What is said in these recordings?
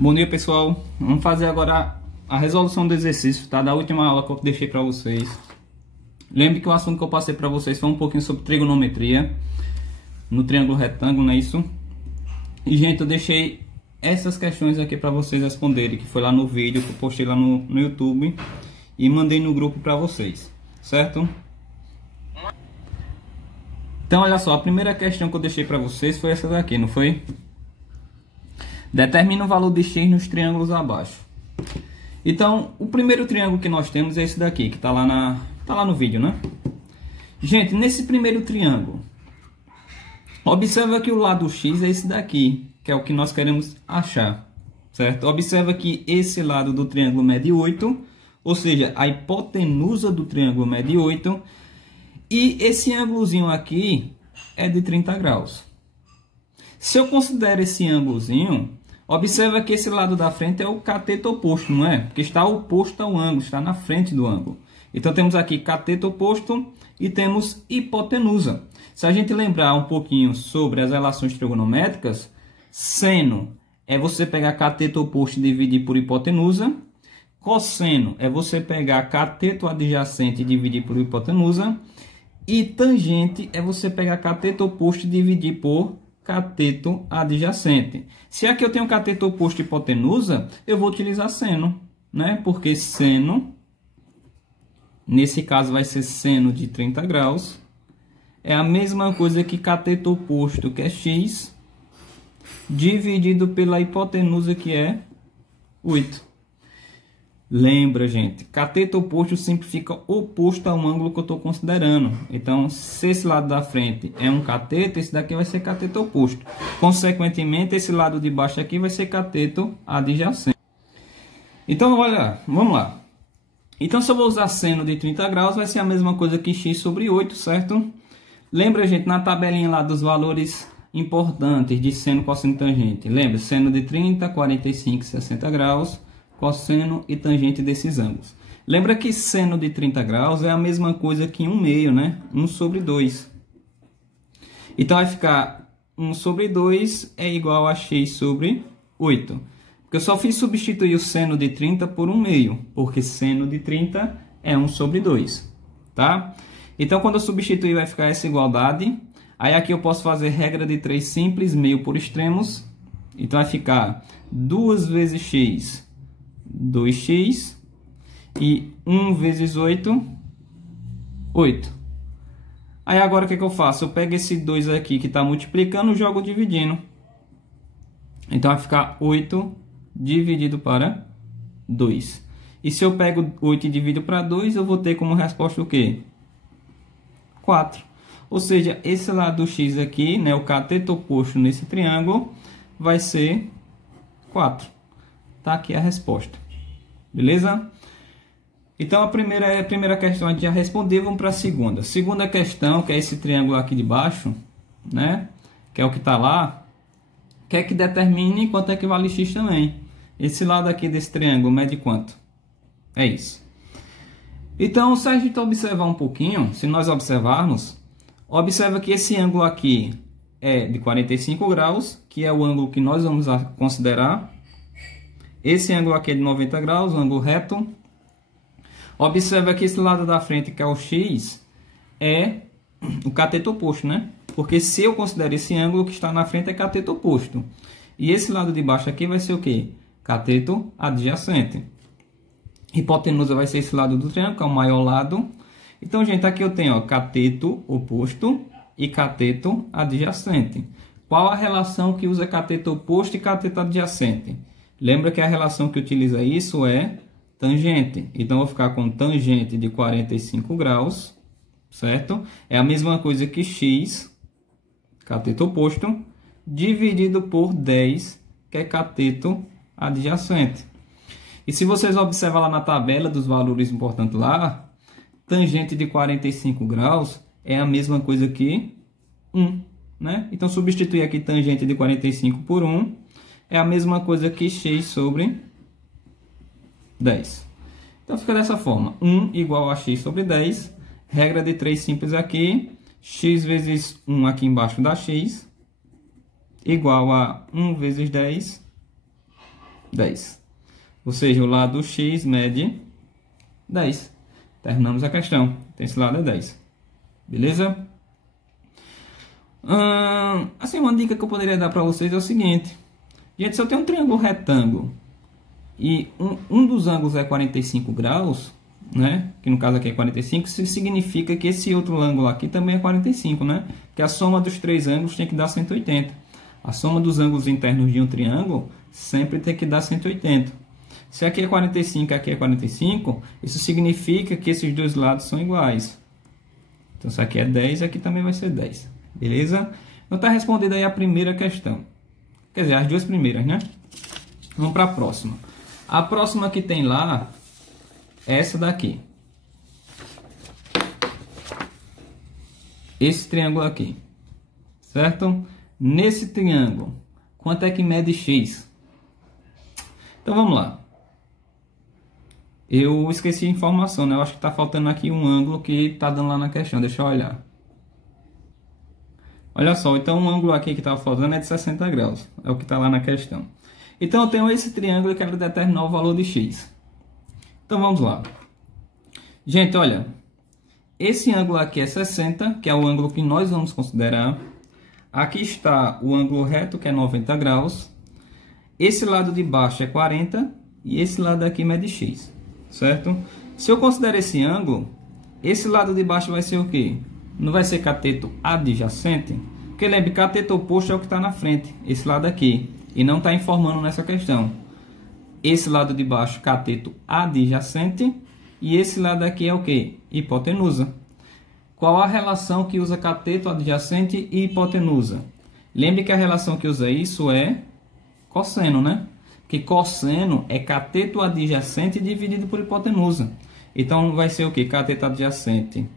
Bom dia, pessoal. Vamos fazer agora a resolução do exercício, tá? Da última aula que eu deixei para vocês. Lembre que o assunto que eu passei para vocês foi um pouquinho sobre trigonometria no triângulo retângulo, não é isso? E, gente, eu deixei essas questões aqui para vocês responderem, que foi lá no vídeo que eu postei lá no YouTube e mandei no grupo para vocês, certo? Então, olha só, a primeira questão que eu deixei para vocês foi essa daqui, não foi? Determina o valor de x nos triângulos abaixo. Então, o primeiro triângulo que nós temos é esse daqui, que está lá no vídeo, né? Gente, nesse primeiro triângulo, observa que o lado x é esse daqui, que é o que nós queremos achar, certo? Observa que esse lado do triângulo mede 8, ou seja, a hipotenusa do triângulo mede 8, e esse ângulozinho aqui é de 30 graus. Se eu considero esse ângulozinho, observa que esse lado da frente é o cateto oposto, não é? Porque está oposto ao ângulo, está na frente do ângulo. Então temos aqui cateto oposto e temos hipotenusa. Se a gente lembrar um pouquinho sobre as relações trigonométricas, seno é você pegar cateto oposto e dividir por hipotenusa. Cosseno é você pegar cateto adjacente e dividir por hipotenusa. E tangente é você pegar cateto oposto e dividir por cateto adjacente. Se aqui eu tenho cateto oposto e hipotenusa, eu vou utilizar seno, né? Porque seno, nesse caso vai ser seno de 30 graus, é a mesma coisa que cateto oposto, que é x, dividido pela hipotenusa, que é 8. Lembra, gente, cateto oposto sempre fica oposto ao ângulo que eu estou considerando. Então, se esse lado da frente é um cateto, esse daqui vai ser cateto oposto. Consequentemente, esse lado de baixo aqui vai ser cateto adjacente. Então, olha, vamos lá. Então, se eu vou usar seno de 30 graus, vai ser a mesma coisa que x sobre 8, certo? Lembra, gente, na tabelinha lá dos valores importantes de seno, cosseno e tangente. Lembra, seno de 30, 45 e 60 graus. Cosseno e tangente desses ângulos. Lembra que seno de 30 graus é a mesma coisa que 1 meio, né? 1 sobre 2. Então vai ficar 1 sobre 2 é igual a x sobre 8. Porque eu só fiz substituir o seno de 30 por 1 meio, porque seno de 30 é 1 sobre 2, tá? Então quando eu substituir vai ficar essa igualdade. Aí aqui eu posso fazer regra de 3 simples, meio por extremos. Então vai ficar 2 vezes x 2x e 1 vezes 8, 8. Aí agora o que eu faço? Eu pego esse 2 aqui que está multiplicando e jogo dividindo. Então vai ficar 8 dividido para 2. E se eu pego 8 e divido para 2, eu vou ter como resposta o quê? 4. Ou seja, esse lado do x aqui, né, o cateto oposto nesse triângulo, vai ser 4. Tá aqui a resposta. Beleza? Então a primeira questão a gente já respondeu. Vamos para a segunda. Segunda questão, que é esse triângulo aqui de baixo, né? Que é o que está lá. Quer que determine quanto é que vale x também. Esse lado aqui desse triângulo mede quanto? É isso. Então, se a gente observar um pouquinho, se nós observarmos, observa que esse ângulo aqui é de 45 graus, que é o ângulo que nós vamos considerar. Esse ângulo aqui é de 90 graus, o ângulo reto. Observa que esse lado da frente, que é o x, é o cateto oposto, né? Porque se eu considero esse ângulo que está na frente é cateto oposto. E esse lado de baixo aqui vai ser o quê? Cateto adjacente. Hipotenusa vai ser esse lado do triângulo, que é o maior lado. Então, gente, aqui eu tenho, ó, cateto oposto e cateto adjacente. Qual a relação que usa cateto oposto e cateto adjacente? Lembra que a relação que utiliza isso é tangente. Então, eu vou ficar com tangente de 45 graus, certo? É a mesma coisa que x, cateto oposto, dividido por 10, que é cateto adjacente. E se vocês observarem lá na tabela dos valores importantes lá, tangente de 45 graus é a mesma coisa que 1, né? Então, substituir aqui tangente de 45 por 1. É a mesma coisa que x sobre 10. Então fica dessa forma. 1 igual a x sobre 10. Regra de 3 simples aqui. X vezes 1 aqui embaixo dá x. Igual a 1 vezes 10 10. Ou seja, o lado x mede 10. Terminamos a questão. Então, esse lado é 10. Beleza? Assim, uma dica que eu poderia dar para vocês é o seguinte. Gente, se eu tenho um triângulo retângulo e um dos ângulos é 45 graus, né? Que no caso aqui é 45, isso significa que esse outro ângulo aqui também é 45, né? Que a soma dos três ângulos tem que dar 180. A soma dos ângulos internos de um triângulo sempre tem que dar 180. Se aqui é 45 e aqui é 45, isso significa que esses dois lados são iguais. Então, se aqui é 10, aqui também vai ser 10. Beleza? Então, está respondida aí a primeira questão. Quer dizer, as duas primeiras, né? Vamos para a próxima. A próxima que tem lá é essa daqui. Esse triângulo aqui. Certo? Nesse triângulo, quanto é que mede x? Então, vamos lá. Eu esqueci a informação, né? Eu acho que está faltando aqui um ângulo que está dando lá na questão. Deixa eu olhar. Olha só, então o ângulo aqui que estava faltando é de 60 graus. É o que está lá na questão. Então eu tenho esse triângulo e quero determinar o valor de x. Então vamos lá. Gente, olha. Esse ângulo aqui é 60, que é o ângulo que nós vamos considerar. Aqui está o ângulo reto, que é 90 graus. Esse lado de baixo é 40 e esse lado aqui mede x. Certo? Se eu considerar esse ângulo, esse lado de baixo vai ser o quê? Não vai ser cateto adjacente? Porque lembre, cateto oposto é o que está na frente, esse lado aqui. E não está informando nessa questão. Esse lado de baixo, cateto adjacente. E esse lado aqui é o quê? Hipotenusa. Qual a relação que usa cateto adjacente e hipotenusa? Lembre que a relação que usa isso é cosseno, né? Que cosseno é cateto adjacente dividido por hipotenusa. Então, vai ser o que? Cateto adjacente.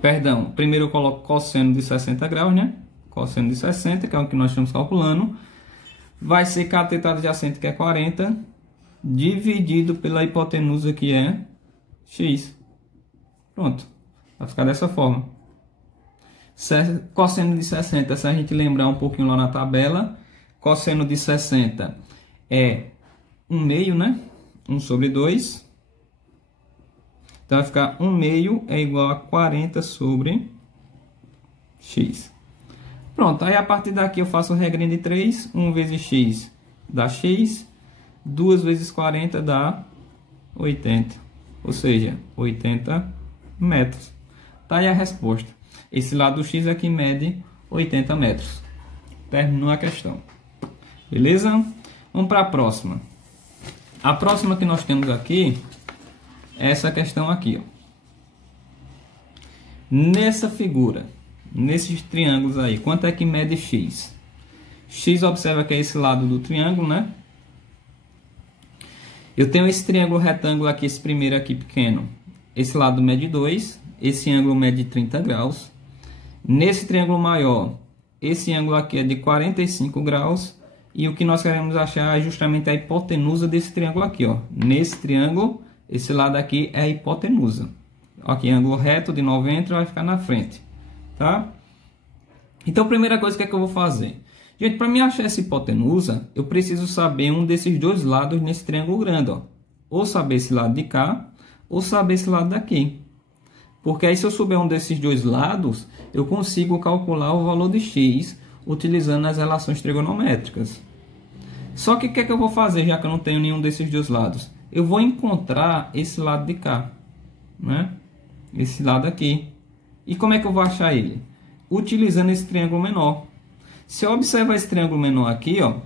Perdão, primeiro eu coloco cosseno de 60 graus, né? Cosseno de 60, que é o que nós estamos calculando. Vai ser cateto adjacente, que é 40, dividido pela hipotenusa, que é x. Pronto. Vai ficar dessa forma. Cosseno de 60, se a gente lembrar um pouquinho lá na tabela, cosseno de 60 é 1 meio, né? 1 sobre 2. Então vai ficar 1 meio é igual a 40 sobre x. Pronto, aí a partir daqui eu faço a regrinha de 3. 1 vezes x dá x. 2 vezes 40 dá 80. Ou seja, 80 metros. Tá aí a resposta. Esse lado x aqui mede 80 metros. Terminou a questão. Beleza? Vamos para a próxima. A próxima que nós temos aqui é essa questão aqui. Ó. Nessa figura, nesses triângulos aí, quanto é que mede x? X, observa que é esse lado do triângulo, né? Eu tenho esse triângulo retângulo aqui, esse primeiro aqui pequeno. Esse lado mede 2, esse ângulo mede 30 graus. Nesse triângulo maior, esse ângulo aqui é de 45 graus. E o que nós queremos achar é justamente a hipotenusa desse triângulo aqui, ó. Nesse triângulo, esse lado aqui é a hipotenusa. Aqui, ângulo reto de 90 vai ficar na frente, tá? Então, a primeira coisa que é que eu vou fazer? Gente, para mim achar essa hipotenusa, eu preciso saber um desses dois lados nesse triângulo grande, ó. Ou saber esse lado de cá, ou saber esse lado daqui. Porque aí, se eu souber um desses dois lados, eu consigo calcular o valor de x utilizando as relações trigonométricas. Só que o que é que eu vou fazer, já que eu não tenho nenhum desses dois lados? Eu vou encontrar esse lado de cá, né? Esse lado aqui. E como é que eu vou achar ele? Utilizando esse triângulo menor. Se eu observar esse triângulo menor aqui, ó,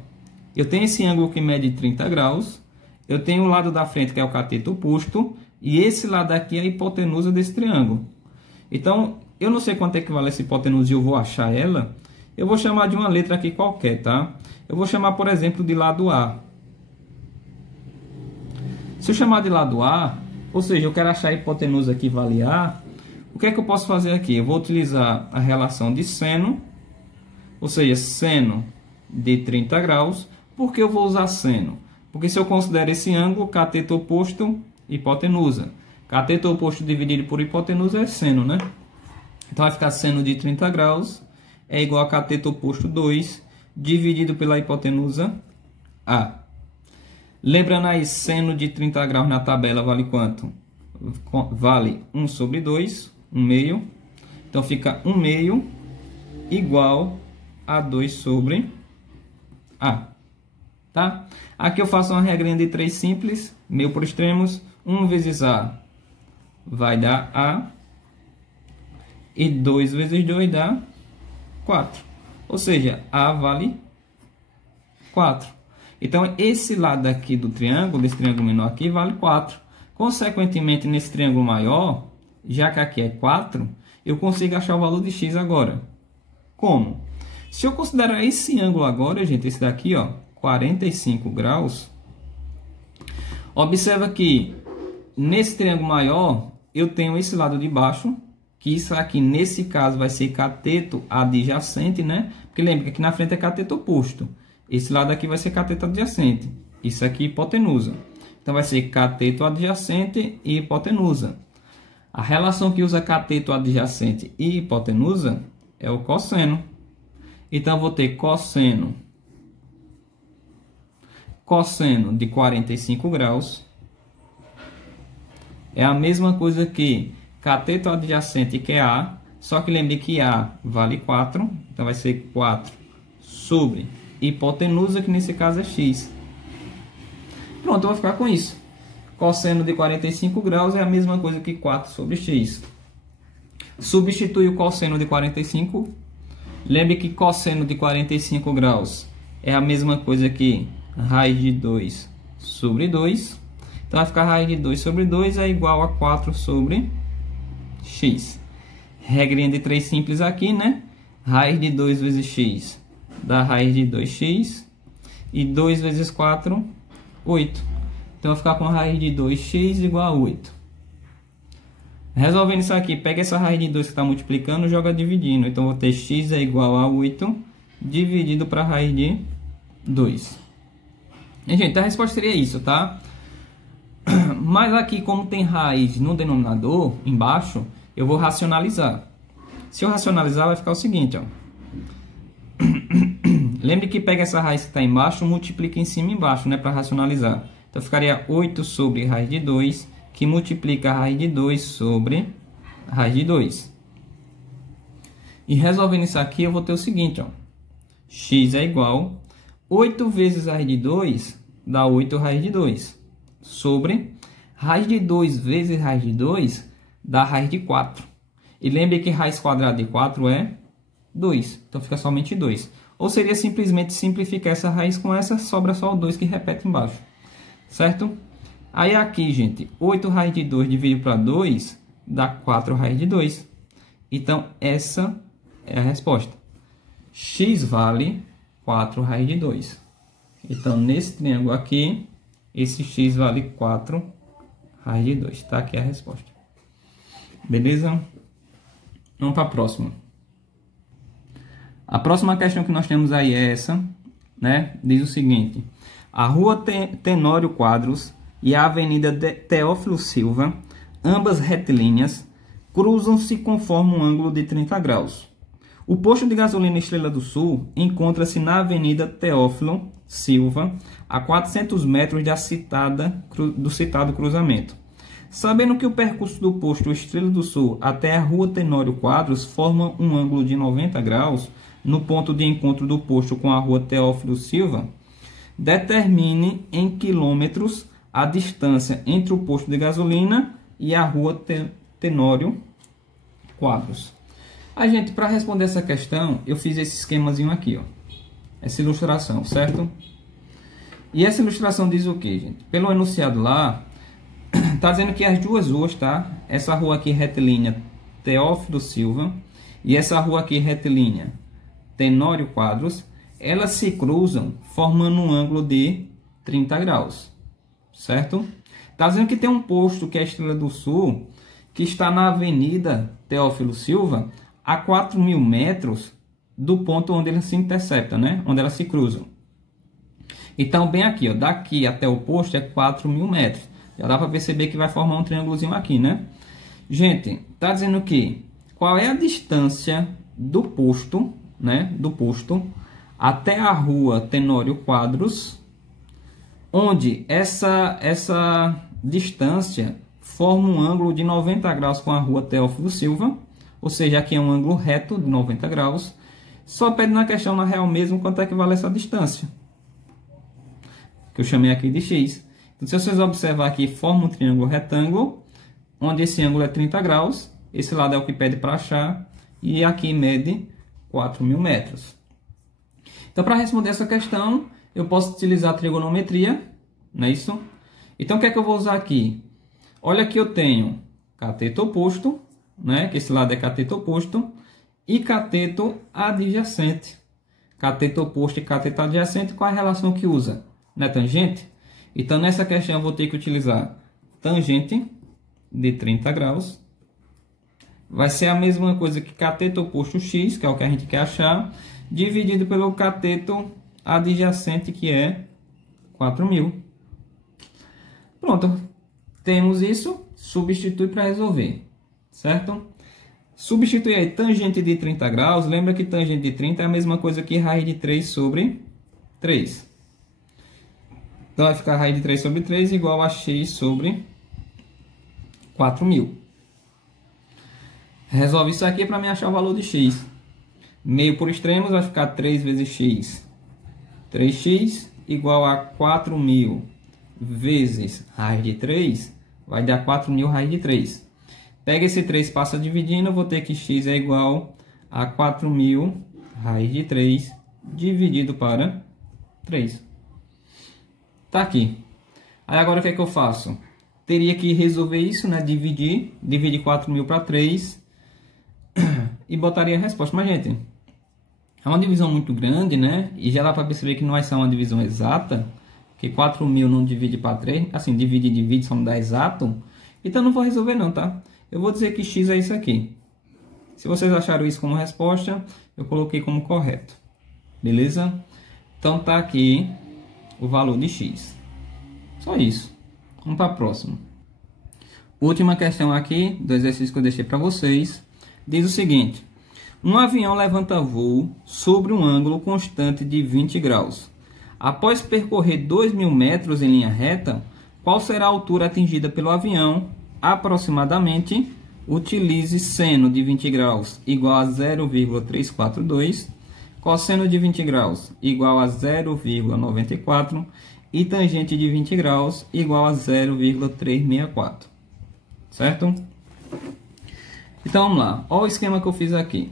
eu tenho esse ângulo que mede 30 graus, eu tenho o lado da frente que é o cateto oposto, e esse lado aqui é a hipotenusa desse triângulo. Então, eu não sei quanto é que vale essa hipotenusa e eu vou achar ela. Eu vou chamar de uma letra aqui qualquer, tá? Eu vou chamar, por exemplo, de lado A. Se eu chamar de lado A, ou seja, eu quero achar a hipotenusa que vale A, o que é que eu posso fazer aqui? Eu vou utilizar a relação de seno, ou seja, seno de 30 graus. Por que eu vou usar seno? Porque se eu considero esse ângulo, cateto oposto, hipotenusa. Cateto oposto dividido por hipotenusa é seno, né? Então vai ficar seno de 30 graus é igual a cateto oposto 2 dividido pela hipotenusa A. Lembrando aí, seno de 30 graus na tabela vale quanto? Vale 1 sobre 2, 1 meio. Então fica 1 meio igual a 2 sobre A. Tá? Aqui eu faço uma regrinha de 3 simples, meio por extremos. 1 vezes A vai dar A. E 2 vezes 2 dá 4. Ou seja, A vale 4. Então, esse lado aqui do triângulo, desse triângulo menor aqui, vale 4. Consequentemente, nesse triângulo maior, já que aqui é 4, eu consigo achar o valor de x agora. Como? Se eu considerar esse ângulo agora, gente, esse daqui, ó, 45 graus, observa que nesse triângulo maior, eu tenho esse lado de baixo, que isso aqui, nesse caso, vai ser cateto adjacente, né? Porque lembra que aqui na frente é cateto oposto. Esse lado aqui vai ser cateto adjacente. Isso aqui, hipotenusa. Então, vai ser cateto adjacente e hipotenusa. A relação que usa cateto adjacente e hipotenusa é o cosseno. Então, eu vou ter cosseno de 45 graus. É a mesma coisa que cateto adjacente, que é A. Só que lembre que A vale 4. Então, vai ser 4 sobre hipotenusa, que nesse caso é x. Pronto, eu vou ficar com isso. Cosseno de 45 graus é a mesma coisa que 4 sobre x. Substitui o cosseno de 45. Lembre que cosseno de 45 graus é a mesma coisa que raiz de 2 sobre 2. Então, vai ficar raiz de 2 sobre 2 é igual a 4 sobre x. Regrinha de 3 simples aqui, né? Raiz de 2 vezes x dá raiz de 2x. E 2 vezes 4, 8. Então, vai ficar com a raiz de 2x igual a 8. Resolvendo isso aqui, pega essa raiz de 2 que está multiplicando e joga dividindo. Então, vou ter x é igual a 8 dividido para a raiz de 2. E, gente, a resposta seria isso, tá? Mas aqui, como tem raiz no denominador, embaixo, eu vou racionalizar. Se eu racionalizar, vai ficar o seguinte, ó. Lembre que pega essa raiz que está embaixo, multiplica em cima e embaixo, né, para racionalizar. Então, ficaria 8 sobre raiz de 2, que multiplica a raiz de 2 sobre raiz de 2. E resolvendo isso aqui, eu vou ter o seguinte, ó. X é igual 8 vezes raiz de 2 dá 8 raiz de 2. Sobre raiz de 2 vezes raiz de 2 dá raiz de 4. E lembre que raiz quadrada de 4 é 2. Então, fica somente 2. Ou seria simplesmente simplificar essa raiz com essa, sobra só o 2 que repete embaixo. Certo? Aí aqui, gente, 8 raiz de 2 dividido para 2 dá 4 raiz de 2. Então, essa é a resposta. X vale 4 raiz de 2. Então, nesse triângulo aqui, esse x vale 4 raiz de 2. Tá aqui a resposta. Beleza? Vamos para a próxima. A próxima questão que nós temos aí é essa, né? Diz o seguinte: a rua Tenório Quadros e a avenida Teófilo Silva, ambas retilíneas, cruzam-se conforme um ângulo de 30 graus. O posto de gasolina Estrela do Sul encontra-se na avenida Teófilo Silva, a 400 metros do citado cruzamento. Sabendo que o percurso do posto Estrela do Sul até a rua Tenório Quadros forma um ângulo de 90 graus, no ponto de encontro do posto com a rua Teófilo Silva, determine em quilômetros a distância entre o posto de gasolina e a rua Tenório Quadros. A gente, para responder essa questão, eu fiz esse esquemazinho aqui, ó. Essa ilustração, certo? E essa ilustração diz o que, gente? Pelo enunciado lá, tá dizendo que as duas ruas, tá? Essa rua aqui retilínea Teófilo Silva e essa rua aqui retilínea Tenório Quadros, elas se cruzam formando um ângulo de 30 graus, certo? Tá dizendo que tem um posto que é a Estrela do Sul, que está na avenida Teófilo Silva, a 4.000 metros do ponto onde eles se interceptam, né? Onde elas se cruzam. Então, bem aqui, ó, daqui até o posto é 4.000 metros. Já dá para perceber que vai formar um triângulozinho aqui, né? Gente, tá dizendo que qual é a distância do posto, né? Do posto até a rua Tenório Quadros, onde essa distância forma um ângulo de 90 graus com a rua Teófilo Silva, ou seja, aqui é um ângulo reto de 90 graus. Só pede na questão, na real mesmo, quanto é que vale essa distância, que eu chamei aqui de x. Então, se vocês observar aqui, forma um triângulo retângulo, onde esse ângulo é 30 graus, esse lado é o que pede para achar, e aqui mede 4.000 metros. Então, para responder essa questão, eu posso utilizar a trigonometria, não é isso? Então, o que é que eu vou usar aqui? Olha que eu tenho cateto oposto, né? Que esse lado é cateto oposto, e cateto adjacente. Cateto oposto e cateto adjacente, qual é a relação que usa? Não é tangente? Então, nessa questão, eu vou ter que utilizar tangente de 30 graus. Vai ser a mesma coisa que cateto oposto x, que é o que a gente quer achar, dividido pelo cateto adjacente, que é 4.000. Pronto. Temos isso. Substitui para resolver. Certo? Substitui aí tangente de 30 graus. Lembra que tangente de 30 é a mesma coisa que raiz de 3 sobre 3. Então, vai ficar raiz de 3 sobre 3 igual a x sobre 4.000. Resolve isso aqui para me achar o valor de x. Meio por extremos vai ficar 3 vezes x. 3x igual a 4.000 vezes raiz de 3. Vai dar 4.000 raiz de 3. Pega esse 3, passa dividindo. Eu vou ter que x é igual a 4.000 raiz de 3 dividido para 3. Tá aqui. Aí agora o que é que eu faço? Teria que resolver isso, né? Dividir 4.000 para 3 e botaria a resposta. Mas, gente, é uma divisão muito grande, né? E já dá para perceber que não vai ser uma divisão exata, que 4.000 não divide para 3, assim, divide, só não dá exato. Então, não vou resolver não, tá? Eu vou dizer que x é isso aqui. Se vocês acharam isso como resposta, eu coloquei como correto. Beleza? Então, tá aqui o valor de x. Só isso. Vamos para a próxima. Última questão aqui do exercício que eu deixei para vocês. Diz o seguinte: um avião levanta voo sobre um ângulo constante de 20 graus. Após percorrer 2.000 metros em linha reta, qual será a altura atingida pelo avião? Aproximadamente, utilize seno de 20 graus igual a 0,342, cosseno de 20 graus igual a 0,94 e tangente de 20 graus igual a 0,364. Certo? Então, vamos lá. Olha o esquema que eu fiz aqui.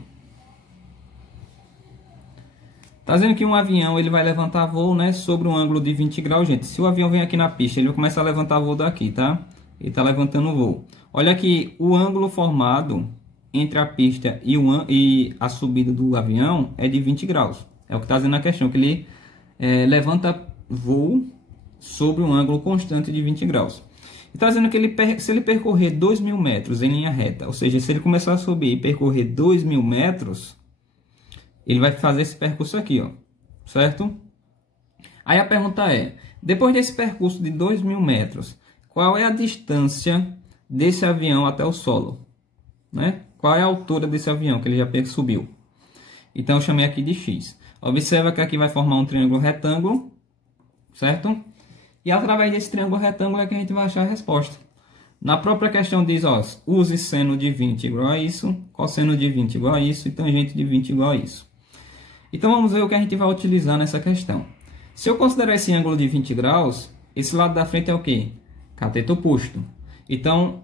Está dizendo que um avião ele vai levantar voo, né, sobre um ângulo de 20 graus. Gente, se o avião vem aqui na pista, ele vai começar a levantar voo daqui, tá? Ele está levantando o voo. Olha aqui, o ângulo formado entre a pista e a subida do avião é de 20 graus. É o que está dizendo na questão, que ele levanta voo sobre um ângulo constante de 20 graus. Está dizendo que se ele percorrer 2.000 metros em linha reta, ou seja, se ele começar a subir e percorrer 2.000 metros, ele vai fazer esse percurso aqui, ó, certo? Aí a pergunta é, depois desse percurso de 2.000 metros, qual é a distância desse avião até o solo? Né? Qual é a altura desse avião que ele já subiu? Então eu chamei aqui de x. Observa que aqui vai formar um triângulo retângulo, certo? E através desse triângulo retângulo é que a gente vai achar a resposta. Na própria questão diz, ó, use seno de 20 igual a isso, cosseno de 20 igual a isso e tangente de 20 igual a isso. Então vamos ver o que a gente vai utilizar nessa questão. Se eu considerar esse ângulo de 20 graus, esse lado da frente é o quê? Cateto oposto. Então,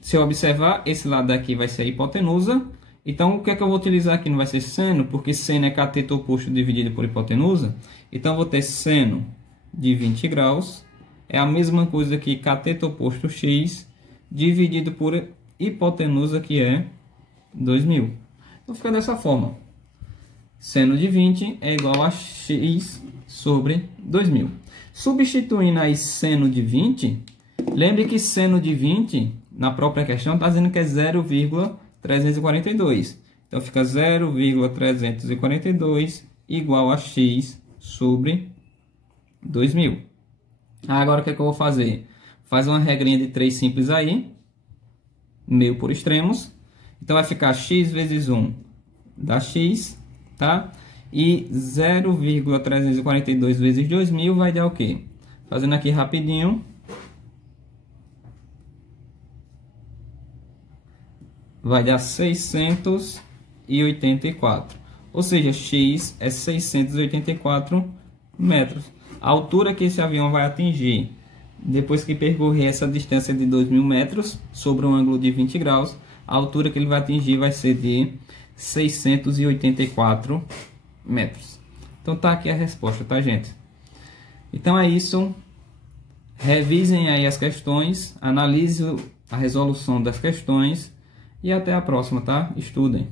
se eu observar, esse lado daqui vai ser a hipotenusa. Então, o que é que eu vou utilizar aqui? Não vai ser seno, porque seno é cateto oposto dividido por hipotenusa. Então, eu vou ter seno de 20 graus. É a mesma coisa que cateto oposto x dividido por hipotenusa, que é 2.000. Então, fica dessa forma. Seno de 20 é igual a x sobre 2.000. Substituindo aí seno de 20, lembre que seno de 20, na própria questão, está dizendo que é 0,342. Então, fica 0,342 igual a x sobre 2.000. Agora, o que é que eu vou fazer? Faz uma regrinha de 3 simples aí, meio por extremos. Então, vai ficar x vezes 1 dá x, tá? E 0,342 vezes 2.000 vai dar o quê? Fazendo aqui rapidinho. Vai dar 684. Ou seja, x é 684 metros. A altura que esse avião vai atingir depois que percorrer essa distância de 2.000 metros sobre um ângulo de 20 graus, a altura que ele vai atingir vai ser de 684 metros. Então tá aqui a resposta, tá, gente? Então é isso. Revisem aí as questões, analisem a resolução das questões e até a próxima, tá? Estudem.